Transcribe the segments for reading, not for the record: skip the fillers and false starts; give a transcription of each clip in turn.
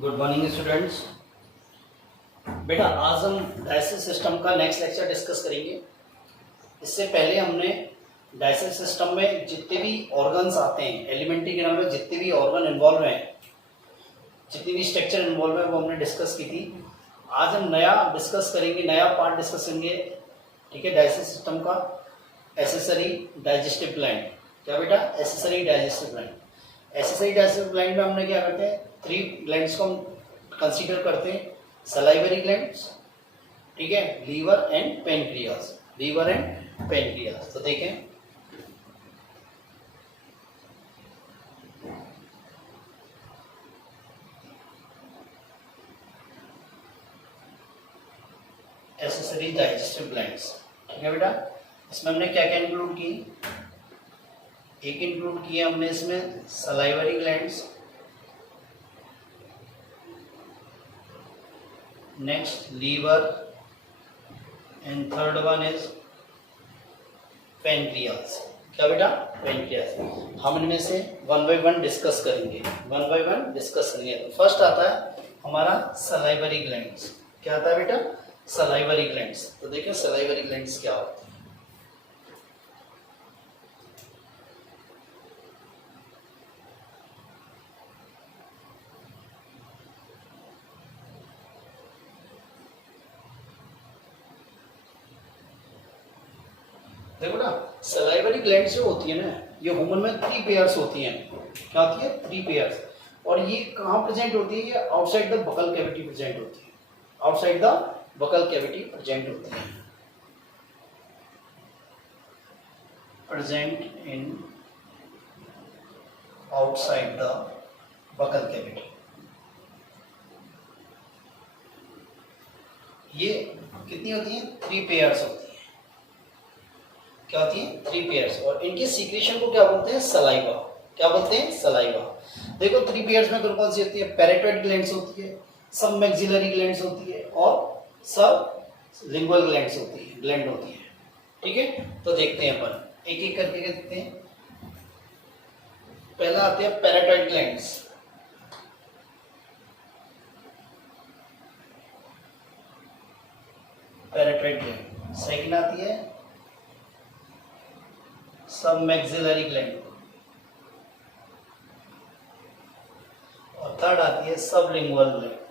Good morning students. बेटा आज हम डाइजेस्टिव सिस्टम का नेक्स्ट लेक्चर डिस्कस करेंगे। इससे पहले हमने डाइजेस्टिव सिस्टम में जितने भी ऑर्गन्स आते हैं, एलिमेंट्री के नाम में जितने भी ऑर्गन इन्वॉल्व हैं, जितनी भी स्ट्रक्चर इन्वॉल्व है वो हमने डिस्कस की थी। आज हम नया डिस्कस करेंगे, नया पार्ट डिस्कस करेंगे। ठीक है, डाइजेस्टिव सिस्टम का एसेसरी डाइजेस्टिव ग्लैंड। क्या बेटा? Accessory digestive gland. Accessory digestive gland में हमने क्या करते हैं, 3 ग्लैंड्स को हम कंसीडर करते हैं। सलाइवरी ग्लैंड्स, ठीक है, liver and pancreas. Liver and pancreas. तो देखें, एसेसरी डाइजेस्टिव ग्लैंड्स। ठीक है बेटा, इसमें हमने क्या क्या इंक्लूड की? एक इंक्लूड किया हमने इसमें salivary glands, next liver and third one is pancreas. क्या बेटा? पेनक्रियास। हम इनमें से वन बाय वन डिस्कस करेंगे, वन बाय वन डिस्कस करेंगे। तो फर्स्ट आता है हमारा सलाइवरी ग्लैंड्स। क्या आता है बेटा? Salivary glands. तो देखिए सलाइवरी ग्लैंड्स क्या होते हैं। देखो ना, सलाइवरी ग्लैंड जो होती है ना, ये ह्यूमन में 3 पेयर्स होती हैं। क्या होती है? 3 पेयर्स। और ये कहाँ प्रेजेंट होती है? ये outside the buccal cavity present होती है। Outside the buccal cavity present होती है। Present in outside the buccal cavity. ये कितनी होती है? 3 पेयर्स होती है। क्या होती है? 3 पेयर्स। और इनके सीक्रेशन को क्या बोलते हैं? सलाइवा। क्या बोलते हैं? सलाइवा। देखो 3 पेयर्स में कौन कौन सी होती है? पैराटॉइड ग्लैंड्स होती है, सब मैक्सिलरी ग्लैंड्स होती है और सब लिंगुअल ग्लैंड्स होती है, ग्लैंड होती है। ठीक है, तो देखते हैं अपन एक एक करके देखते हैं। पहला आते हैं पैराटॉइड ग्लैंड्स। पैराटॉइड ग्लैंड। सेकंड आती है सब मैक्सिलरी ग्लैंड और थर्ड आती है सब लिंगुअल ग्लैंड।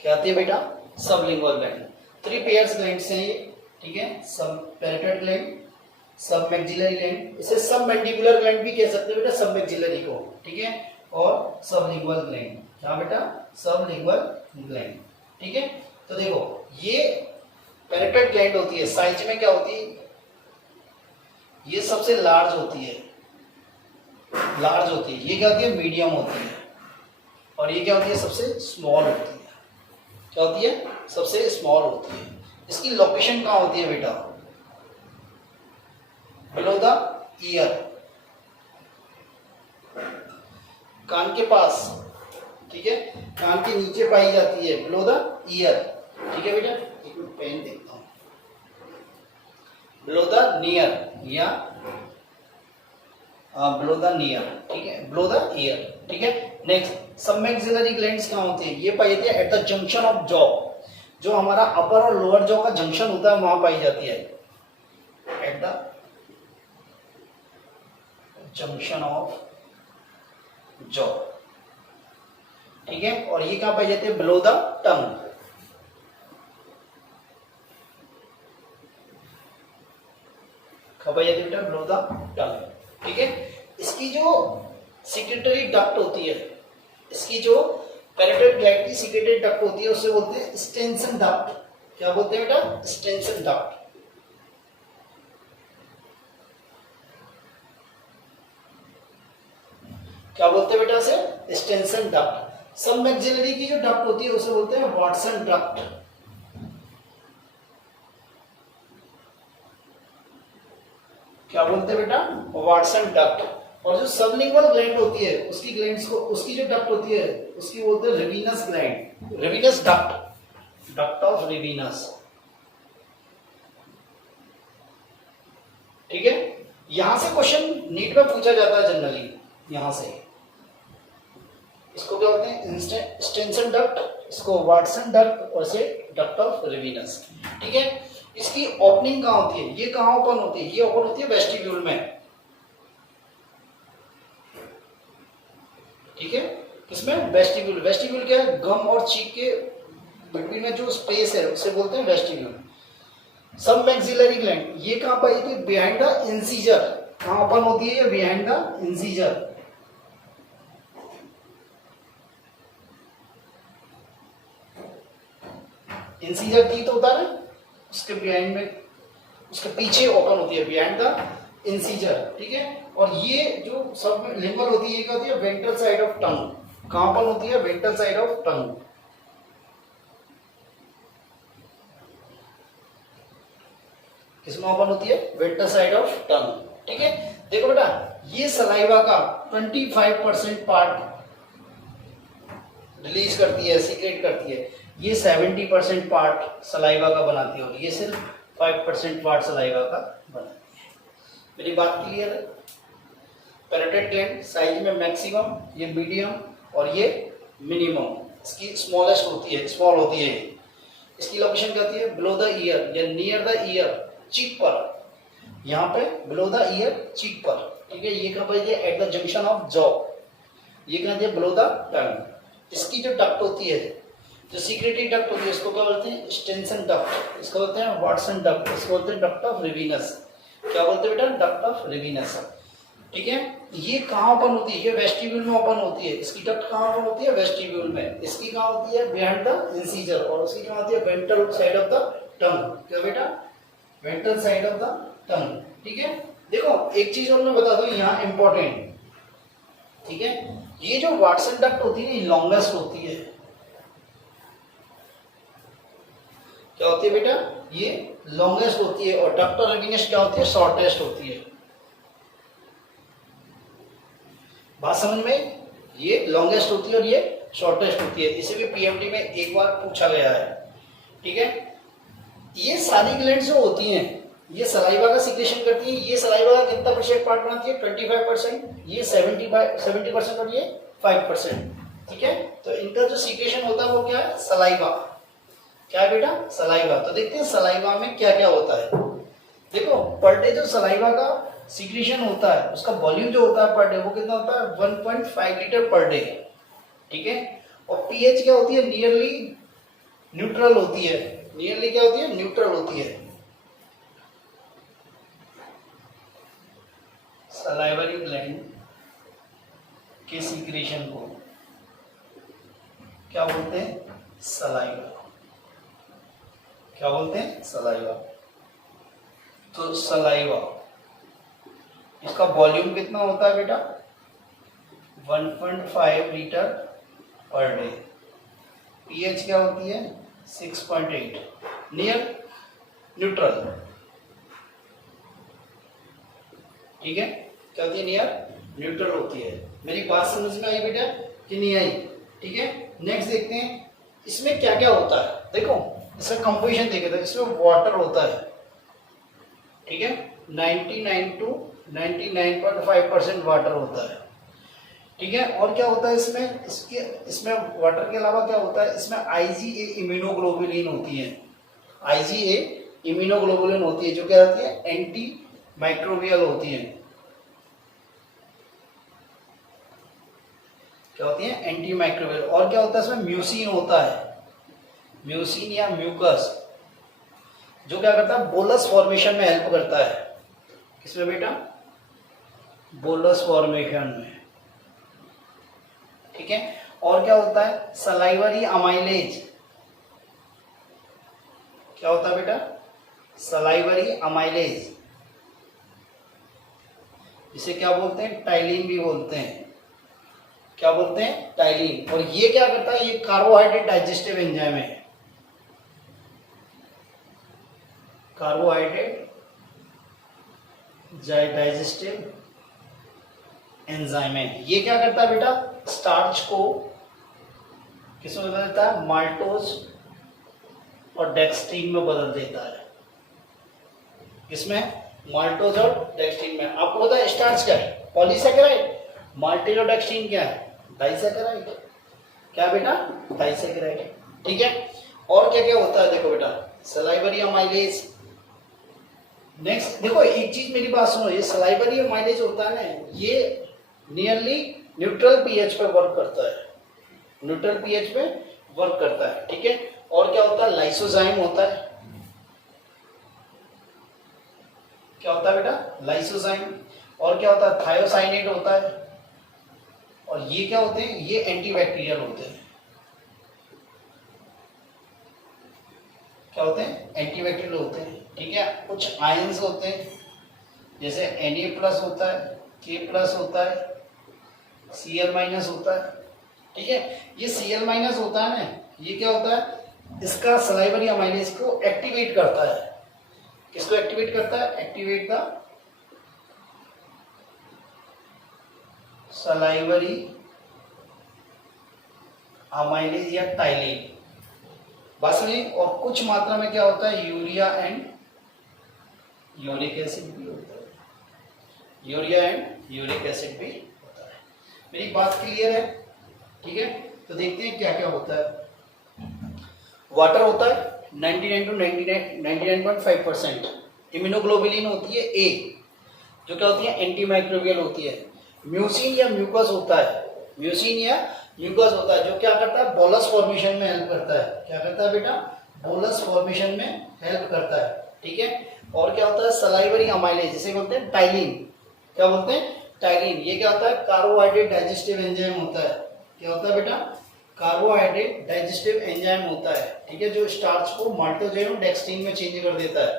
क्या आती है बेटा? सब लिंगुअल ग्लैंड। 3 पेयर्स ग्लैंड्स हैं ये। ठीक है, सब पैराटॉइड ग्लैंड, सब मैक्सिलरी ग्लैंड। इसे सब मैंडिबुलर ग्लैंड भी कह सकते हैं बेटा, सब मैक्सिलरी को। ठीक है, और सब लिंगुअल ग्लैंड। क्या बेटा? सब लिंगुअल ग्लैंड। ठीक है, तो देखो ये पैराटॉइड ग्लैंड होती है, साइज में क्या होती है? ये सबसे लार्ज होती है, लार्ज होती है। ये क्या होती है? मीडियम होती है। और ये क्या होती है? सबसे स्मॉल होती है। क्या होती है? सबसे स्मॉल होती है। इसकी लोकेशन कहाँ होती है बेटा? बिलो द ईयर, कान के पास। ठीक है, कान के नीचे पाई जाती है, बिलो द ईयर। ठीक है बेटा, एक मिनट पेन देखता हूं। बिलो द नियर या बिलो द नियर। ठीक है, बिलो द ईयर। ठीक है, नेक्स्ट सब मैक्सिलरी ग्लैंड्स कहाँ होते हैं? ये पाई जाती है at the junction of jaw. जो हमारा अपर और लोअर जॉ का जंक्शन होता है वहां पाई जाती है, at the junction of jaw. ठीक है, और ये कहाँ पाई जाती है? Below the tongue. खपाई जाती है बेटा बिलो द टंग। ठीक है, इसकी जो सिक्रेटरी डक्ट होती है, इसकी जो पैराटॉइड ग्लैंड की सिक्रेटरी डक्ट होती है उसे बोलते हैं स्टेंसन डक्ट। क्या बोलते हैं बेटा? Stensen duct. क्या बोलते हैं बेटा उसे? Stensen duct. सब मैक्सिलरी की जो डक्ट होती है उसे बोलते हैं वाटसन डक्ट। क्या बोलते हैं बेटा? Watson duct. और जो सबलिंगुअल ग्लैंड होती है उसकी ग्लैंड्स को, उसकी जो डक्ट होती है उसकी बोलते हैं रिवीनस ग्लैंड, रिवीनस डक्ट, डक्ट ऑफ रिवीनस। ठीक है, यहां से क्वेश्चन नीट में पूछा जाता है जनरली, यहां से। इसको क्या बोलते हैं, स्टेंसन डक्ट, इसको वाटसन डक्ट और से डक्ट ऑफ रेविनस। ठीक है, इसकी ओपनिंग कहाँ होती है, ये कहाँ ओपन होती है, ये ओपन होती है वेस्टिब्यूल में। ठीक है, किसमें, वेस्टिब्यूल। वेस्टिब्यूल क्या है, गम और चीक के बिटवीन में जो स्पेस है उसे बोलते हैं वेस्टिब्यूल। सब मैक्सिलरी ग्लैंड, ये कहाँ पर होती है, बिहाइंड द इंसीजर। कहाँ ओपन होती है, behind the incisor. Incisor teeth होता है ना, उसके बिहाइंड में, उसके पीछे ओपन होती है, बिहाइंड द इंसीजर। ठीक है, और ये जो सब लिंगुअल होती है, ये क्या होती है, वेंट्रल साइड ऑफ टंग। कहां ओपन होती है, वेंट्रल साइड ऑफ टंग। किसमें ओपन होती है, वेंट्रल साइड ऑफ टंग। ठीक है, देखो बेटा, ये सलाइवा का 25% पार्ट रिलीज करती है, सीक्रेट करती है। ये 70% पार्ट सलाइवा का बनाती है, और ये सिर्फ 5% पार्ट सलाइवा का बनाती है। मेरी बात क्लियर है। पैराटाइड ग्लैंड साइज में मैक्सिमम, ये मीडियम और ये मिनिमम। इसकी स्मॉलेस्ट होती है, स्मॉल होती है। इसकी लोकेशन क्या होती है, बिलो द ईयर या नियर द ईयर, चीक पर। यहाँ पे बिलो द ईयर, चीक पर। ठीक है, ये कहाँ पर है, at the junction of jaw. ये कहाँ है, बिलो द टंग। इसकी जो डक्ट होती है, जो सीक्रेटरी डक्ट होती है, इसको क्या बोलते हैं, स्टेंसन डक्ट। इसको बोलते हैं वाटसन डक्ट। इसको बोलते हैं डक्ट ऑफ रेविनस। क्या बोलते हैं बेटा, डक्ट ऑफ रेविनस। ठीक है, ये कहाँ ओपन होती है, ये वेस्टिब्यूल में ओपन होती है। इसकी डक्ट कहाँ ओपन होती है, वेस्टिब्यूल में। इसकी कहाँ होती है, बिहाइंड द इंसीजर। और उसकी कहाँ होती है, ventral side of the tongue. क्या बेटा, ventral side of the tongue. ठीक है, देखो एक चीज और मैं बता दूं यहाँ इंपॉर्टेंट। ठीक है, ये जो वाटसन डक्ट होती है, ये लॉन्गेस्ट होती है। क्या होती है बेटा, ये लॉन्गेस्ट होती है। और डक्ट ऑफ रेविनस क्या होती है, शॉर्टेस्ट होती है। बात समझ में, ये लॉन्गेस्ट होती है और ये शॉर्टेस्ट होती है। इसे भी पीएमटी में एक बार पूछा गया है। ठीक है, ये सारी ग्लैंड्स जो होती हैं, ये सलाइवा का सीक्रेशन करती है। ये सलाइवा का कितना परसेंट पार्ट बनाती है, 25%। ये 70% और ये 5%। ठीक है, तो इनका जो सीक्रेशन होता है वो क्या है, सलाइवा। क्या है बेटा, सलाइवा। तो देखते हैं सलाइवा में क्या क्या होता है। देखो पर डे जो सलाइवा का सीक्रेशन होता है, उसका वॉल्यूम जो होता है पर डे, वो कितना होता है, 1.5 लीटर पर डे। ठीक है, और पीएच क्या होती है, नियरली न्यूट्रल होती है। नियरली क्या होती है, न्यूट्रल होती है। सलाइवरी ग्लैंड के सीक्रेशन को क्या बोलते हैं, सलाइवा। क्या बोलते हैं, सलाइवा। तो सलाइवा, इसका वॉल्यूम कितना होता है बेटा, 1.5 लीटर पर डे। पीएच क्या होती है, 6.8, नियर न्यूट्रल। ठीक है, क्या होती है, नियर न्यूट्रल होती है। मेरी बात समझ में आई बेटा कि नहीं आई। ठीक है, नेक्स्ट देखते हैं इसमें क्या क्या होता है। देखो इसका कंपोजिशन देखे तो इसमें वाटर होता है। ठीक है, 99 to 99.5% वाटर होता है। ठीक है, और क्या होता है इसमें, इसमें वाटर के अलावा क्या होता है, इसमें IgA इम्यूनोग्लोबुलिन होती है। IgA इम्यूनोग्लोबुलिन होती है, जो क्या होती है, एंटी माइक्रोबियल होती है। क्या होती है, एंटी माइक्रोबियल। और क्या होता है इसमें, म्यूसिन होता है। म्यूसिन या म्यूकस, जो क्या करता है, बोलस फॉर्मेशन में हेल्प करता है। किसमें बेटा, बोलस फॉर्मेशन में। ठीक है, और क्या होता है, सलाइवरी अमाइलेज। क्या होता है बेटा, सलाइवरी अमाइलेज। इसे क्या बोलते हैं, टाइलिन भी बोलते हैं। क्या बोलते हैं, टाइलिन। और ये क्या करता है, ये कार्बोहाइड्रेट डाइजेस्टिव एंजाइम है। कार्बोहाइड्रेट डाइजेस्टिव एंजाइम है। ये क्या करता है बेटा, स्टार्च को किसमें बदल देता है, माल्टोज और डेक्सट्रीन में बदल देता है। किसमें, माल्टोज और डेक्सट्रीन में। आपको पता है स्टार्च क्या है? पॉलीसेकेराइड। माल्टेज और डेक्सट्रीन क्या है? डाइसेकेराइड। क्या बेटा? डाइसेकेराइड। ठीक है। और क्या क्या होता है देखो बेटा, सलाइवरी अमाइलेज। नेक्स्ट देखो एक चीज मेरी बात सुनो, ये सलाइवरी अमाइलेज होता है ना, ये नियरली न्यूट्रल पीएच पे वर्क करता है, न्यूट्रल पीएच पे वर्क करता है। ठीक है। और क्या होता है? लाइसोजाइम होता है। क्या होता है बेटा? लाइसोजाइम। और क्या होता है? थायोसाइनेट होता है। और ये क्या होते हैं? ये एंटीबैक्टीरियल होते हैं। क्या होते हैं? एंटीबैक्टीरियल होते हैं। ठीक है। कुछ आयंस होते हैं, जैसे Na+ होता है, K+ होता है, Cl- होता है। ठीक है। ये Cl- होता है ना, ये क्या होता है? इसका सलाइवरी अमाइलेज को एक्टिवेट करता है। किसको एक्टिवेट करता है? एक्टिवेट द सलाइवरी अमाइलेज या टाइलिन। बस नहीं, और कुछ मात्रा में क्या होता है? यूरिया एंड यूरिक एसिड भी होता है। यूरिया एंड यूरिक एसिड भी होता है। मेरी बात क्लियर है? ठीक है। तो देखते हैं क्या क्या होता है। वाटर होता है 99 to 99.5%। इम्यूनोग्लोबुलिन होती है ए, जो क्या होती है? एंटी माइक्रोबियल होती है। म्यूसिन या म्यूकस होता है, म्यूसिन या म्यूकस होता है, जो क्या करता है? बोलस फॉर्मेशन में हेल्प करता है। क्या करता है बेटा? बोलस फॉर्मेशन में हेल्प करता है। ठीक है। और क्या होता है? सलाइवरी अमाइलेज, जिसे बोलते हैं टाइलिन। क्या बोलते हैं? टाइलिन। ये क्या होता है? कार्बोहाइड्रेट डाइजेस्टिव एंजाइम होता है। क्या होता है बेटा? कार्बोहाइड्रेट डाइजेस्टिव एंजाइम होता है। ठीक है। जो स्टार्च को माल्टोज और डेक्सट्रीन में चेंज कर देता है।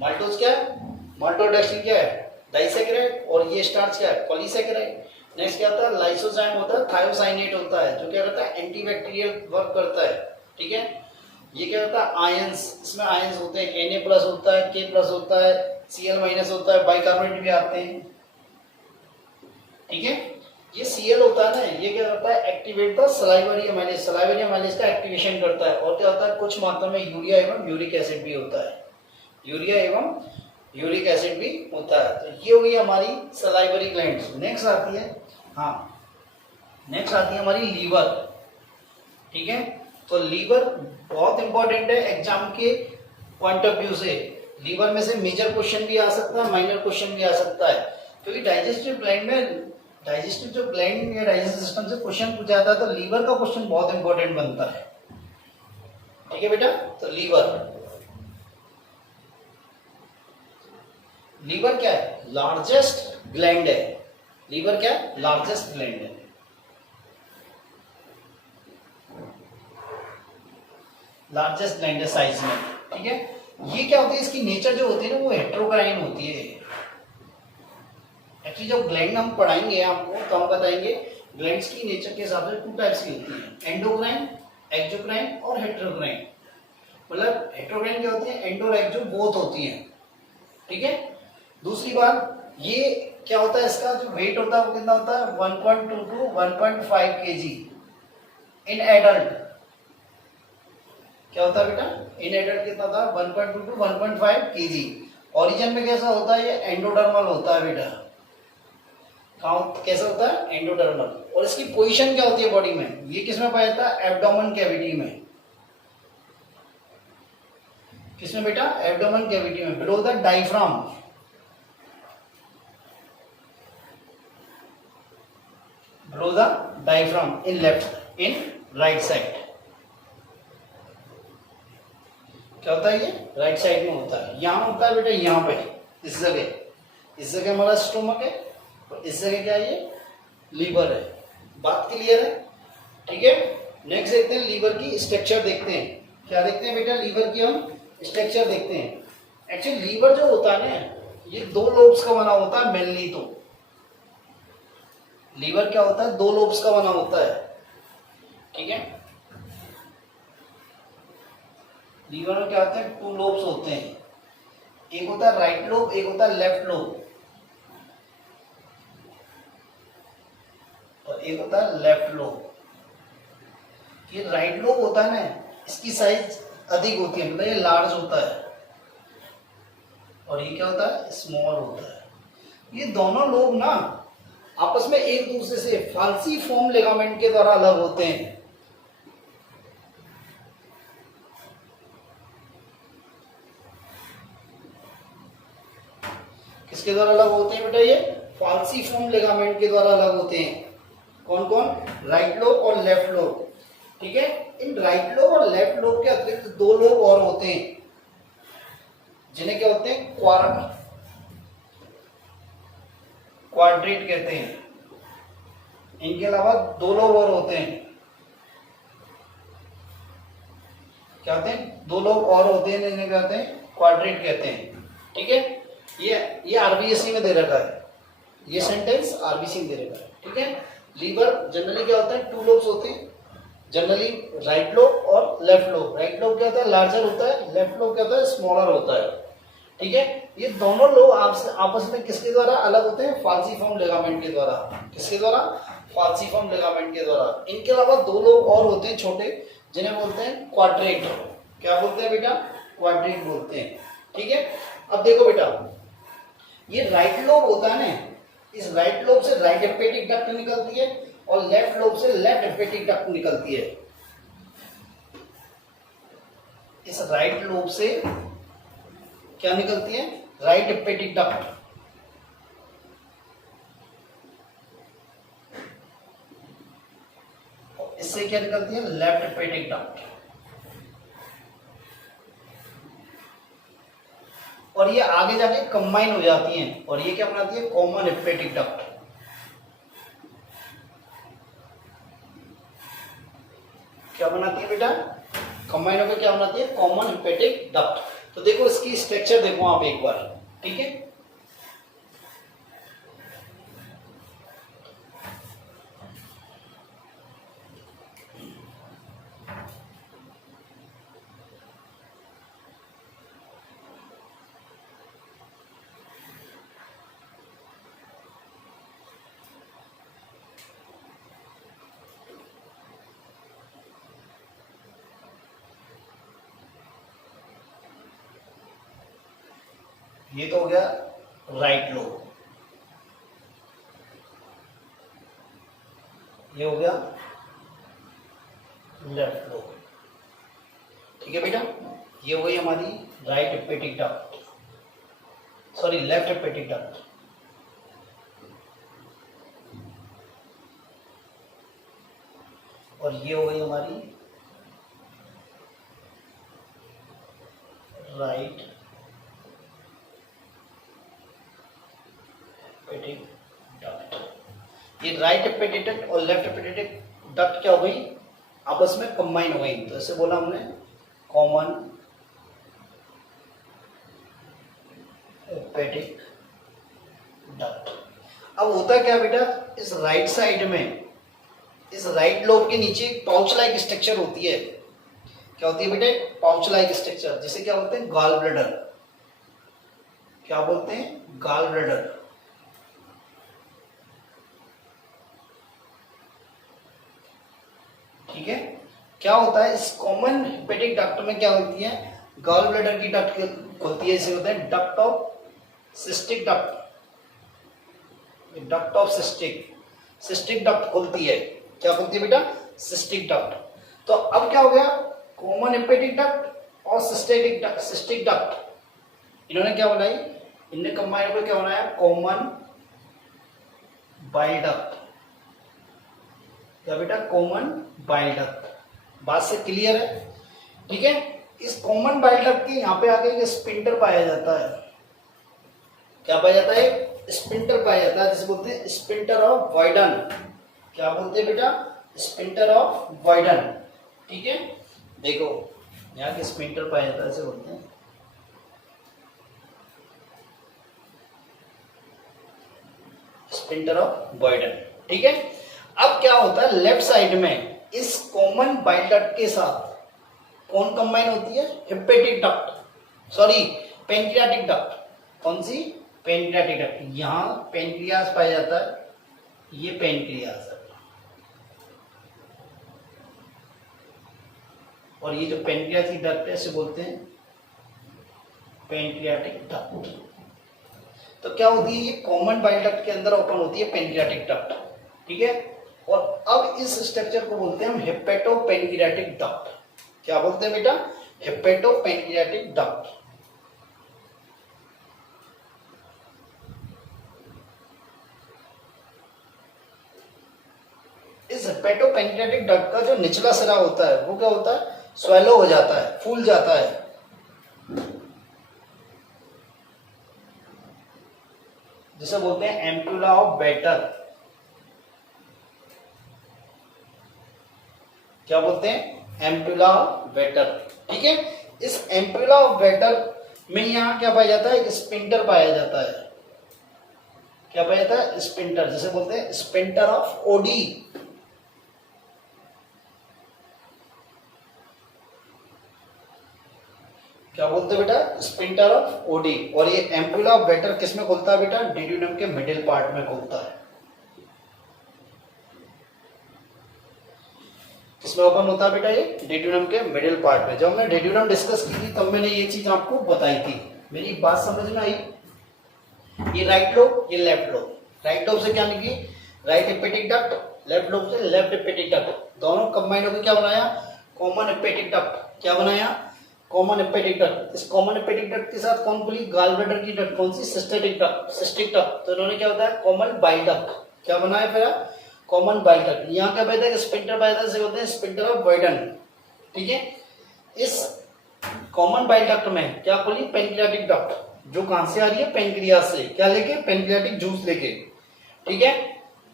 माल्टोज क्या है? माल्टो डेक्सट्रीन क्या है? डाइसेकेराइड। और ये स्टार्च क्या है? पॉलीसेकेराइड। नेक्स्ट क्या होता है? लाइसोजाइम होता है, थायोसाइनेट होता है, जो क्या करता है? एंटीबैक्टीरियल वर्क करता है। ठीक है। ये क्या होता है? आयंस। इसमें आयंस होते हैं, Na+ होता है, K+ होता है, Cl- होता है, बाइकार्बोनेट भी आते हैं। ठीक है। ये Cl होता है ना, ये क्या करता है? Activate the salivary amylase, salivary amylase का एक्टिवेशन करता है। और क्या होता है? कुछ मात्रा में यूरिया एवं यूरिक एसिड भी होता है, यूरिया एवं यूरिक एसिड भी होता है। तो ये हुई हमारी सलाइवरी ग्लैंड्स। नेक्स्ट आती है, हाँ, नेक्स्ट आती है हमारी लीवर। ठीक है। तो लीवर बहुत इंपॉर्टेंट है एग्जाम के पॉइंट ऑफ व्यू से। लीवर में से मेजर क्वेश्चन भी आ सकता है, माइनर क्वेश्चन भी आ सकता है, क्योंकि डाइजेस्टिव ग्लैंड में, डाइजेस्टिव जो ग्लैंड या डाइजेस्टिव सिस्टम से क्वेश्चन पूछा जाता है, तो लीवर का क्वेश्चन बहुत इंपॉर्टेंट बनता है। ठीक है बेटा। तो लीवर, लीवर क्या है? लार्जेस्ट ग्लैंड है। लीवर क्या है? लार्जेस्ट ग्लैंड है। लार्जेस्ट ग्लैंड है साइज में। ठीक है। ये क्या होती है? इसकी नेचर जो होती है ना, वो हेट्रोक्राइन होती है। एक्चुअली जब ग्लैंड हम पढ़ाएंगे आपको, तो हम बताएंगे ग्लैंड्स की नेचर के हिसाब से 2 टाइप्स की होती है, एंडोक्राइन, एक्सोक्राइन और हेट्रोक्राइन। मतलब हेट्रोक्राइन क्या होती है? एंडो और एक्सो बोथ होती है। ठीक है। दूसरी बात, ये क्या होता है? इसका जो वेट होता है वो कितना होता है? 1.2 to 1.5 kg इन एडल्ट। क्या होता है बेटा? इन एडल्ट कितना था? 1.2 to 1.5 kg। ओरिजिन में कैसा होता है? ये एंडोडर्मल होता है बेटा। कैसा होता है? एंडोडर्मल। और इसकी पोजीशन क्या होती है बॉडी में? ये किसमें पाया जाता है? एब्डोमेन कैविटी में। किसमें बेटा? एब्डोमेन कैविटी में, below the diaphragm. Below the diaphragm in left, in right side. क्या होता है? ये राइट साइड में होता है। यहां होता है बेटा, यहां पे, इस जगह हमारा स्टोमक है, और इस जगह क्या है? ये लीवर है। बात क्लियर है? ठीक है। नेक्स्ट देखते हैं लीवर की स्ट्रक्चर देखते हैं। क्या देखते हैं बेटा? लीवर की हम स्ट्रक्चर देखते हैं। एक्चुअली लीवर जो होता है ना, ये 2 लोब्स का बना होता है मेनली। तो लीवर क्या होता है? 2 लोब्स का बना होता है। ठीक है। लीवर में क्या होता है? 2 लोब्स होते हैं, एक होता है राइट लोब, एक होता है लेफ्ट लोब, और एक होता है लेफ्ट लोब। ये राइट लोब होता है ना, इसकी साइज अधिक होती है, मतलब ये लार्ज होता है, और ये क्या होता है, स्मॉल होता है। ये दोनों लोब ना आपस में एक दूसरे से फाल्सीफॉर्म लिगामेंट के द्वारा अलग होते हैं। किसके द्वारा अलग होते हैं बेटा, ये फाल्सीफॉर्म लिगामेंट के द्वारा अलग होते हैं। कौन कौन, राइट लोब और लेफ्ट लोब। ठीक है, इन राइट लोब और लेफ्ट लोब के अतिरिक्त दो लोब और होते हैं जिन्हें क्या होते हैं, क्वाड्रेट कहते हैं। इनके अलावा दो लोब और होते हैं, क्या होते हैं, दो लोब और होते हैं, इन्हें क्या कहते हैं, क्वाड्रेट कहते हैं। ठीक है, ये आरबीएससी में दे रखा है, ये सेंटेंस आरबीसी में दे रखा है। ठीक है, लीवर जनरली क्या होता है, टू लोब्स होते हैं, जनरली राइट लोब और लेफ्ट लोब। राइट लोब क्या होता है, लार्जर होता है, लेफ्ट लोब क्या होता है, स्मॉलर होता है। ठीक है, ये दोनों लोब आपस में किसके द्वारा अलग होते हैं, फाल्सीफॉर्म लिगामेंट के द्वारा। किसके द्वारा, फाल्सीफॉर्म लिगामेंट के द्वारा। इनके अलावा दो लोब और होते हैं छोटे, जिन्हें बोलते हैं क्वाड्रेट। क्या बोलते हैं बेटा, क्वाड्रेट बोलते हैं। ठीक है, अब देखो बेटा, ये राइट लोब होता है ना, इस राइट लोब से राइट हेपेटिक डक्ट निकलती है और लेफ्ट लोब से लेफ्ट हेपेटिक डक्ट निकलती है। इस राइट लोब से क्या निकलती है, राइट हेपेटिक डक्ट। इससे क्या निकलती है, लेफ्ट हेपेटिक डक्ट। और ये आगे जाके कंबाइन हो जाती हैं और ये क्या बनाती है, कॉमन हेपेटिक डक्ट। क्या बनाती है बेटा, कंबाइन होकर क्या बनाती है, कॉमन हेपेटिक डक्ट। तो देखो इसकी स्ट्रक्चर देखो आप एक बार। ठीक है, ये तो हो गया राइट लोब, ये हो गया लेफ्ट लोब। ठीक है बेटा, ये हो गई हमारी right hepatic duct, sorry left hepatic duct. और ये हो गई हमारी राइट हेपेटिक डक्ट। ये राइट हेपेटिक डक्ट और लेफ्ट हेपेटिक डक्ट क्या हो गई, आपस में कंबाइन हो गई। तो ऐसे बोला हमने कॉमन हेपेटिक डक्ट। अब होता क्या बेटा, इस राइट साइड में, इस राइट लोब के नीचे पाउच लाइक स्ट्रक्चर होती है। क्या होती है बेटे, पाउच लाइक स्ट्रक्चर, जिसे क्या बोलते हैं, गॉल ब्लैडर। क्या बोलते हैं, गॉल ब्लैडर। ठीक है, क्या होता है, इस कॉमन हेपेटिक डक्ट में क्या होती है, गॉल ब्लैडर की डक्ट खुलती है, इसे होता है duct of cystic duct. Duct of cystic duct खुलती है। क्या खुलती है बेटा, सिस्टिक डक्ट। तो अब क्या हो गया, कॉमन हेपेटिक डक्ट और सिस्टिक डक्ट इन्होंने क्या बनाई, इनने कंबाइन होकर क्या बनाया, कॉमन बाइल डक्ट। क्या बेटा, कॉमन बाइल डक्ट। बात से क्लियर है। ठीक है, इस कॉमन बाइल डक्ट के यहाँ पे आगे एक स्पिंटर पाया जाता है। क्या पाया जाता है, स्पिंटर पाया जाता है, जिसे बोलते हैं स्पिंटर ऑफ वाइडन। क्या बोलते हैं बेटा, स्पिंटर ऑफ वाइडन। ठीक है, देखो यहाँ के स्पिंटर पाया जाता है, इसे बोलते हैं स्पिंटर ऑफ वाइडन। ठीक है, अब क्या होता है, लेफ्ट साइड में इस कॉमन बाइल डक्ट के साथ कौन कंबाइन होती है, hepatic duct, sorry pancreatic duct. कौन सी, पेनक्रियाटिक डक्ट। यहाँ पेनक्रियास पाया जाता है, ये पेनक्रियास है, और ये जो पेनक्रियास की डक्ट है इसे बोलते हैं पेनक्रियाटिक डक्ट। तो क्या होती है, ये कॉमन बाइल डक्ट के अंदर ओपन होती है पेनक्रियाटिक डक्ट, ठीक है। और अब इस स्ट्रक्चर को बोलते हैं हम हेपेटो पेनक्रियाटिक डक्ट। क्या बोलते हैं बेटा, हेपेटो पेनक्रियाटिक डक्ट। इस हेपेटो पेनक्रियाटिक डक्ट का जो निचला सिरा होता है वो क्या होता है, स्वेलो हो जाता है, फूल जाता है। जिसे बोलते हैं एम्पुला ऑफ वेटर। क्या बोलते हैं, एम्पुला ऑफ वेटर, ठीक है। इस एम्पुला ऑफ वेटर में यहां क्या पाया जाता है, एक स्पिंटर पाया जाता है। क्या पाया जाता है, स्पिंटर, जिसे बोलते हैं स्पिंटर ऑफ ओडी। क्या बोलते हैं बेटा, स्पिंटर ऑफ ओडी। और ये एम्पुला ऑफ वेटर किस में खुलता है बेटा, डिड्यूनम के मिडिल पार्ट में खुलता है। किसमें ओपन होता है बेटा, ये डिड्यूनम के मिडिल पार्ट में। जब हमने डिड्यूनम डिस्कस की थी तब मैंने ये चीज आपको बताई थी। मेरी बात समझ में आई। ये राइट लोब, ये लेफ्ट लोब। राइट लोब से क्या निकली, right hepatic duct, left lobe से लेफ्ट हेपेटिक डक्ट। दोनों कंबाइंड होकर क्या बनाया, कॉमन हेपेटिक डक्ट। क्या बनाया, कॉमन हेपेटिक डक्ट। इस कॉमन हेपेटिक डक्ट के साथ कौन खुली, गॉल ब्लैडर की डक्ट। कौन सी, सिस्टेटिक डक्ट, सिस्टिक डक्ट। तो इन्होंने क्या होता है, कॉमन बाइल डक्ट। क्या बनाया फिर, कॉमन बाइल डक्ट। यहाँ क्या पाया था, स्पिंटर पाया था, इसे बोलते हैं स्पिंटर ऑफ वाइडन, ठीक है। इस कॉमन बाइल डक्ट में क्या खुली, पेनक्रियाटिक डक्ट, जो कहां से आ रही है, पेनक्रियास से। क्या लेके, पेनक्रियाटिक जूस लेके, ठीक है।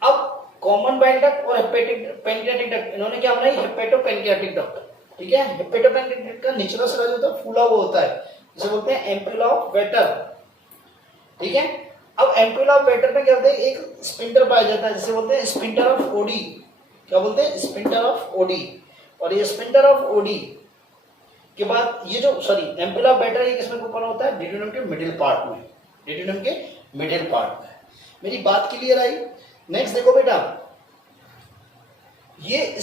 अब कॉमन बाइल डक्ट और हेपेटिक पेनक्रियाटिक डक्ट इन्होंने क्या बनाई, हेपेटो पेनक्रियाटिक डक्ट, ठीक है। हेपेटो पेनक्रियाटिक डक्ट का निचला सिरा जो होता है फूला हुआ होता है, जिसे बोलते हैं एम्पुला ऑफ वेटर, ठीक है। अब एम्पुला ऑफ वेटर में क्या होता है, एक स्पिंटर पाया जाता है, जिसे बोलते हैं स्पिंटर ऑफ ओडी। क्या बोलते हैं, स्पिंटर ऑफ ओडी। और ये स्पिंटर ऑफ ओडी के बाद ये जो एम्पुला ऑफ वेटर, ये किसमें ओपन होता है, डिड्यूनम के मिडिल पार्ट में, डिड्यूनम के मिडिल पार्ट में। मेरी बात क्लियर आई। नेक्स्ट देखो बेटा, ये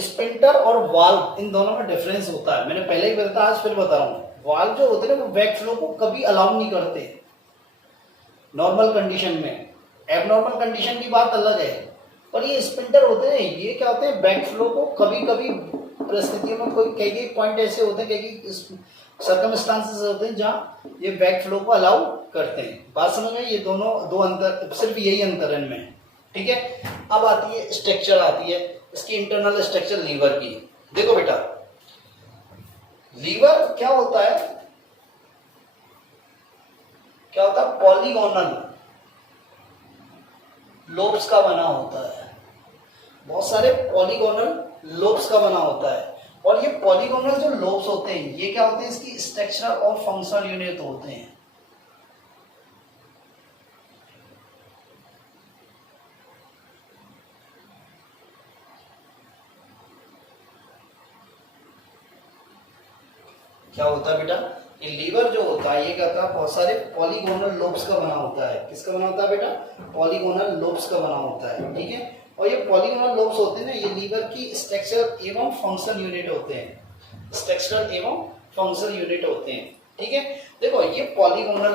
स्पिंटर और वाल्व, इन दोनों में डिफरेंस होता है। मैंने पहले ही बताया, आज फिर बता रहा हूं। वाल्व जो होते हैं वो बैक फ्लो को कभी अलाउ नहीं करते नॉर्मल कंडीशन में। एबनॉर्मल कंडीशन की बात अलग है। पर ये स्पिंटर होते हैं, ये क्या होते हैं, बैक फ्लो को कभी कभी परिस्थितियों में, कोई कई पॉइंट ऐसे होते हैं, कई सर्कमस्टांसेस होते हैं जहां ये बैक फ्लो को अलाउ करते हैं। बात समझ में, ये दोनों दो अंतर, सिर्फ यही अंतर है इनमें, ठीक है। अब आती है स्ट्रक्चर, आती है इसकी इंटरनल स्ट्रक्चर लीवर की। देखो बेटा, लीवर क्या होता है, क्या होता है, पॉलीगोनल लोब्स का बना होता है। बहुत सारे पॉलीगोनल लोब्स का बना होता है। और ये पॉलीगोनल जो लोब्स होते हैं, ये क्या होते हैं, इसकी स्ट्रक्चरल और फंक्शनल यूनिट होते हैं। क्या होता है बेटा, ये लीवर जो होता है, ये क्या होता है, बहुत सारे पॉलीगोनल लोब्स का बना होता है। किसका बना होता है बेटा, पॉलीगोनल लोब्स का बना होता है, ठीक है। और ये पॉलीगोनल लोब्स होते हैं ना, ये लीवर की स्ट्रक्चरल एवं फंक्शनल यूनिट होते हैं। स्ट्रक्चरल एवं फंक्शनल यूनिट होते हैं, ठीक है। देखो, ये पॉलीगोनल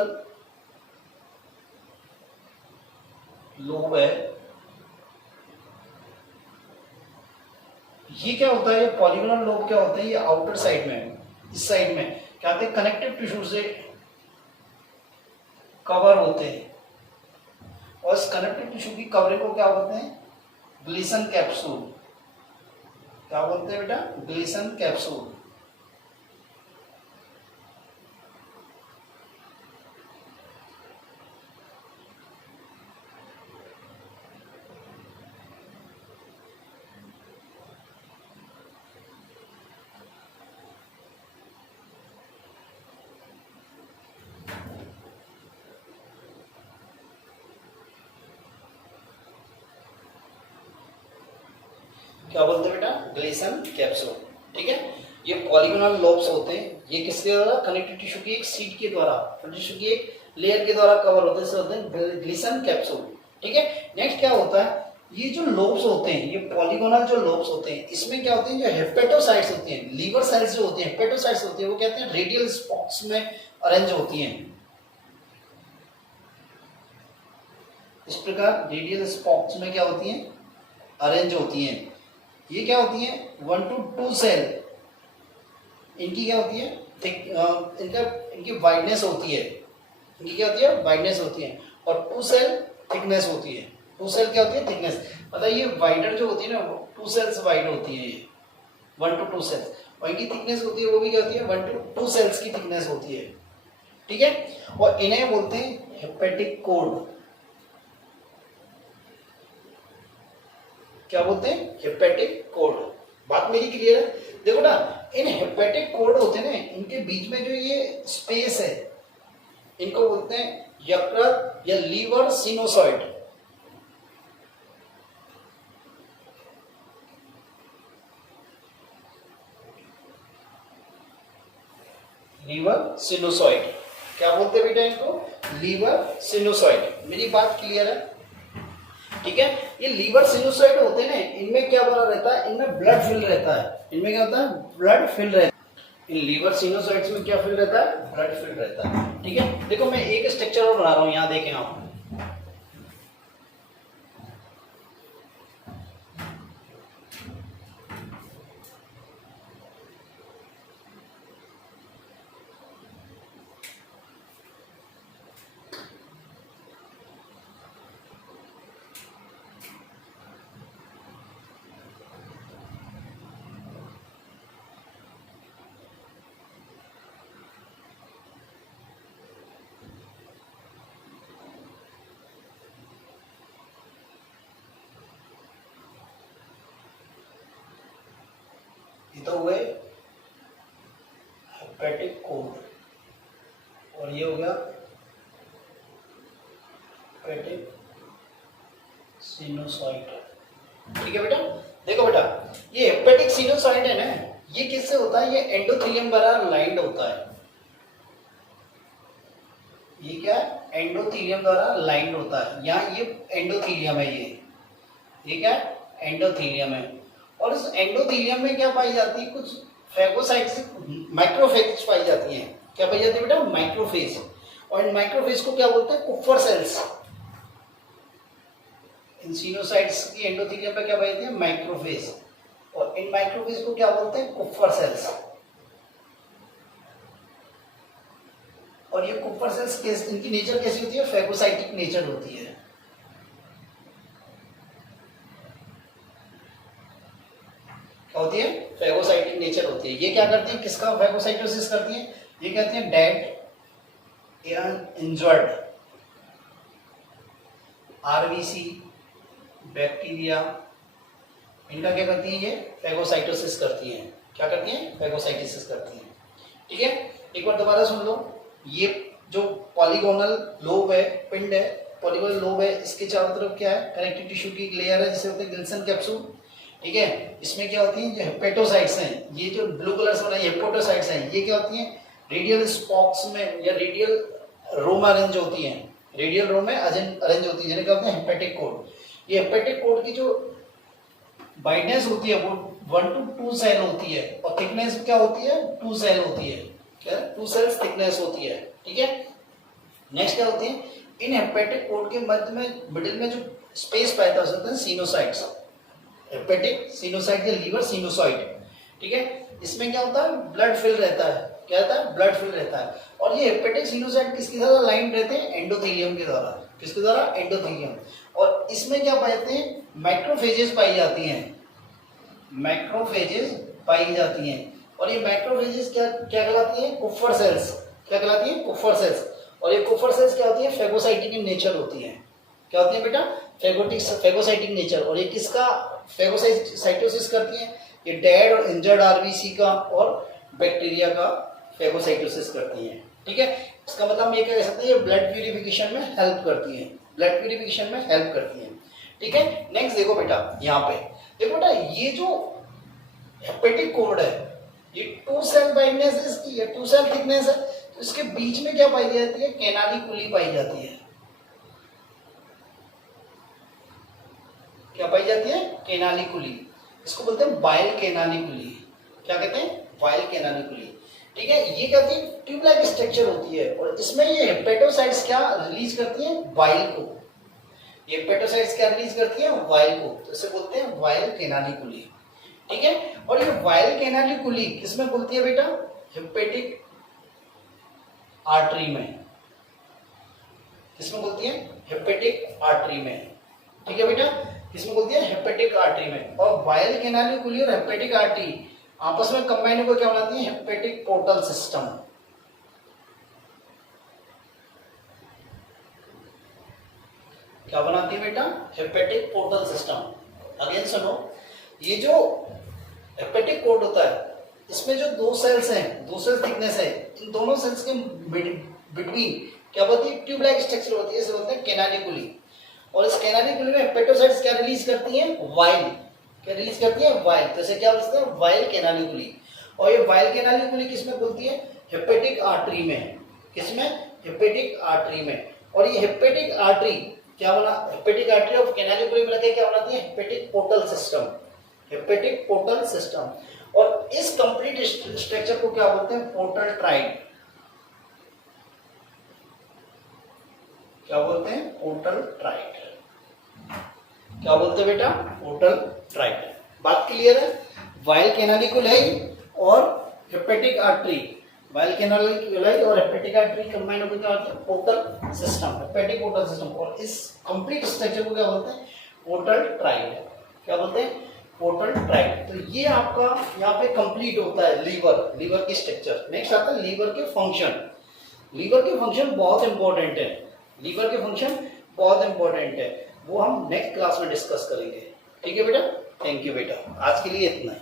लोब है, ये क्या होता है, ये पॉलीगोनल लोब क्या होता है, ये आउटर साइड में, इस साइड में क्या होते हैं, कनेक्टिव टिश्यू से कवर होते हैं। और इस कनेक्टिव टिश्यू की कवरिंग को क्या बोलते हैं, ग्लीसन कैप्सूल। क्या बोलते हैं बेटा, ग्लीसन कैप्सूल। क्या बोलते हैं बेटा, ग्लीसन कैप्सूल, ठीक है। ये पॉलीगोनल लोब्स होते हैं, ये किसके द्वारा, कनेक्टिव टिश्यू की एक सीट के द्वारा, टिश्यू की एक लेयर के द्वारा कवर होते हैं, ग्लीसन कैप्सूल, ठीक है। नेक्स्ट क्या होता है, ये जो लोब्स होते हैं, ये पॉलीगोनल जो लोब्स होते हैं, इसमें क्या होते हैं, जो हेपेटोसाइट्स होती हैं, लीवर साइट्स जो होती हैं, हेपेटोसाइट्स होती है, वो कहते हैं रेडियल स्पॉट्स में अरेंज होती हैं। इस प्रकार रेडियल स्पॉक्स में क्या होती हैं, अरेंज होती हैं। ये क्या होती हैं, 1 to 2 सेल, इनकी क्या होती है, इनकी वाइडनेस होती है, इनकी क्या होती है, वाइडनेस होती है, और 2 सेल थिकनेस होती है। 2 सेल क्या होती है, थिकनेस, मतलब ये वाइडर जो होती है ना, 2 सेल्स वाइड होती है, ये 1 to 2 सेल्स, और इनकी थिकनेस होती है, वो भी क्या होती है, 1 to 2 सेल्स की थिकनेस होती है, ठीक है। और इन्हें बोलते हैं हेपेटिक कोड। क्या बोलते हैं, हेपेटिक कोड। बात मेरी क्लियर है? देखो ना, इन हेपेटिक कोड होते हैं ना, इनके बीच में जो ये स्पेस है, इनको बोलते हैं यकृत या लीवर सिनोसॉइड। लीवर सिनोसॉइड, क्या बोलते हैं बेटा इनको, लीवर सिनोसॉइड। मेरी बात क्लियर है? ठीक है। ये लीवर सिनोसॉइड होते हैं ना, इनमें क्या बना रहता है, इनमें ब्लड फिल रहता है, इनमें क्या होता है, ब्लड फिल रहता है। इन लीवर सिनोसॉइड्स में क्या फिल रहता है, ब्लड फिल रहता है, ठीक है। देखो मैं एक स्ट्रक्चर और बना रहा हूं, यहां देखें आप, ये तो हुए हेपेटिक कोड, और ये हो गया हेपेटिक सिनोसॉइड, ठीक है बेटा। देखो बेटा, ये हेपेटिक सिनोसॉइड है ना, ये किससे होता है, ये एंडोथेलियम द्वारा लाइंड होता है। ये क्या है, एंडोथेलियम द्वारा लाइंड होता है। यहाँ ये एंडोथेलियम है, ये क्या है, एंडोथेलियम है। और इस एंडोथेलियम में क्या पाई जाती है, कुछ फेगोसाइट्स, माइक्रोफेज पाई जाती हैं। क्या पाई जाती है बेटा, माइक्रोफेज। और इन माइक्रोफेज को क्या बोलते हैं, कुफर सेल्स। इन सिनोसाइट्स की एंडोथेलियम पे क्या पाई जाती है, माइक्रोफेज, और इन माइक्रोफेज को क्या बोलते हैं, कुफर सेल्स। और ये कुफर सेल्स इनकी नेचर कैसी होती है, फेगोसाइटिक नेचर होती है। क्या होती है, फेगोसाइटिक नेचर होती है। ये क्या करती है, किसका फेगोसाइटोसिस करती है, ये कहते हैं डेड या इंजर्ड आरबीसी बैक्टीरिया, इनका क्या करती है, ये फेगोसाइटोसिस करती है। क्या करती है, फेगोसाइटोसिस करती है, ठीक है। एक बार दोबारा सुन लो, ये जो पॉलीगोनल लोब है, पिंड है, पॉलीगोनल लोब है, इसके चारों तरफ क्या है, कनेक्टिव टिश्यू की लेयर है, जिसे होते हैं गिल्सन कैप्सूल, ठीक है। इसमें क्या होती है, जो हेपेटोसाइट्स हैं, ये जो ब्लू कलर से बना है हेपेटोसाइट्स हैं, ये क्या होती हैं, रेडियल स्पॉक्स में या रेडियल रो में अरेंज होती हैं, रेडियल रो में अरेंज होती है, जिन्हें क्या होते हैं, हेपेटिक कोड। ये हेपेटिक कोड की जो वाइडनेस होती है वो 1 to 2 सेल होती है, और थिकनेस क्या होती है, 2 सेल होती है, क्या 2 सेल्स थिकनेस होती है, ठीक है। नेक्स्ट क्या होती है, इन हेपेटिक कोड के मध्य में, मिडिल में जो स्पेस पैदा होते हैं, सिनोसाइट्स, हेपेटिक सिनोसाइट या लीवर सिनोसॉइड, ठीक है। इसमें क्या होता है, ब्लड फिल रहता है, क्या रहता है, ब्लड फिल रहता है। और ये हेपेटिक सिनोसाइट किसके द्वारा लाइन रहते हैं, एंडोथेलियम के द्वारा, किसके द्वारा, एंडोथेलियम। और इसमें क्या पाते हैं, माइक्रोफेजेस पाई जाती हैं, माइक्रोफेजेस पाई जाती हैं। और ये माइक्रोफेजेस क्या क्या कहलाती हैं, कुफर सेल्स, क्या कहलाती हैं, कुफर सेल्स। और ये कुफर सेल्स क्या होती है, फेगोसाइटिक इन नेचर होती है। क्या होती है बेटा, फेगोसाइटिक नेचर। और ये किसका फेगोसाइटोसिस करती है, ये डेड और इंजर्ड आरबीसी का और बैक्टीरिया का फेगोसाइटोसिस करती है, ठीक है। इसका मतलब हम ये कह सकते हैं, ये ब्लड प्यूरिफिकेशन में हेल्प करती है, ब्लड प्यूरिफिकेशन में हेल्प करती है, ठीक है। नेक्स्ट देखो बेटा, यहाँ पे देखो बेटा, ये जो हेपेटिक कोड है, ये 2 सेल बाइंडनेस है इसकी, ये 2 सेल थिकनेस है, तो इसके बीच में क्या पाई जाती है, कैनालिकुली पाई जाती है। क्या पाई जाती है, कैनालिकुली। इसको बोलते हैं बाइल कैनालिकुली। क्या कहते हैं, बाइल कैनालिकुली। ठीक है, ये क्या होती है, ट्यूब लाइक स्ट्रक्चर होती है, और इसमें ये हेपेटोसाइट्स क्या रिलीज करती हैं, वाइल को। ये हेपेटोसाइट्स क्या रिलीज करती है, वाइल को, तो इसे बोलते हैं वाइल कैनालिकुली। ठीक है, और ये वाइल कैनालिकुली किसमें खुलती है बेटा, हेपेटिक आर्टरी में। किसमें खुलती है, हेपेटिक आर्टरी में। ठीक है बेटा, किसमें खुलती है, हेपेटिक आर्टरी में। और वाइल कैनालिकुली और हेपेटिक आर्टरी आपस में कंबाइन होकर क्या बनाती है, हेपेटिक पोर्टल सिस्टम। क्या बनाती है बेटा, हेपेटिक पोर्टल सिस्टम। अगेन सुनो, ये जो हेपेटिक पोर्ट होता है, इसमें जो दो सेल्स हैं, दो सेल्स थिकनेस है, इन दोनों सेल्स के बिटवीन क्या होती है, ट्यूब लाइक स्ट्रक्चर होती है, इसे बोलते हैं कैनालिकुली। और इस कैनालिकुली में हेपेटोसाइट्स क्या रिलीज करती हैं, वाइल। क्या रिलीज करती है, वाइल, तो इसे क्या बोलते हैं, वाइल कैनालिकुली। और ये वाइल कैनालिकुली किसमें खुलती है, हेपेटिक आर्टरी में। किसमें, हेपेटिक आर्टरी में। और ये हेपेटिक आर्टरी क्या बना, हेपेटिक आर्टरी ऑफ कैनालिकुली मिलकर क्या बनाती है, hepatic portal system. Hepatic portal system. और इस कंप्लीट स्ट्रक्चर को क्या बोलते हैं, पोर्टल ट्राइड। क्या बोलते हैं, पोर्टल ट्राइड। क्या बोलते हैं बेटा, पोर्टल ट्राइड। बात क्लियर है, वाइल कैनालिकुलाई और हेपेटिक आर्टरी, वाइल कैनालिकुलाई और हेपेटिक आर्टरी कंबाइन होकर क्या होता है, portal system, hepatic portal system. और इस कंप्लीट स्ट्रक्चर को क्या बोलते हैं, पोर्टल ट्राइड। क्या बोलते हैं, पोर्टल ट्राइड। तो ये आपका यहाँ पे कंप्लीट होता है लीवर, लीवर की स्ट्रक्चर। नेक्स्ट आता है लीवर के फंक्शन। लीवर के फंक्शन बहुत इंपॉर्टेंट है, लीवर के फंक्शन बहुत इंपॉर्टेंट है, वो हम नेक्स्ट क्लास में डिस्कस करेंगे। ठीक है बेटा, थैंक यू बेटा, आज के लिए इतना ही।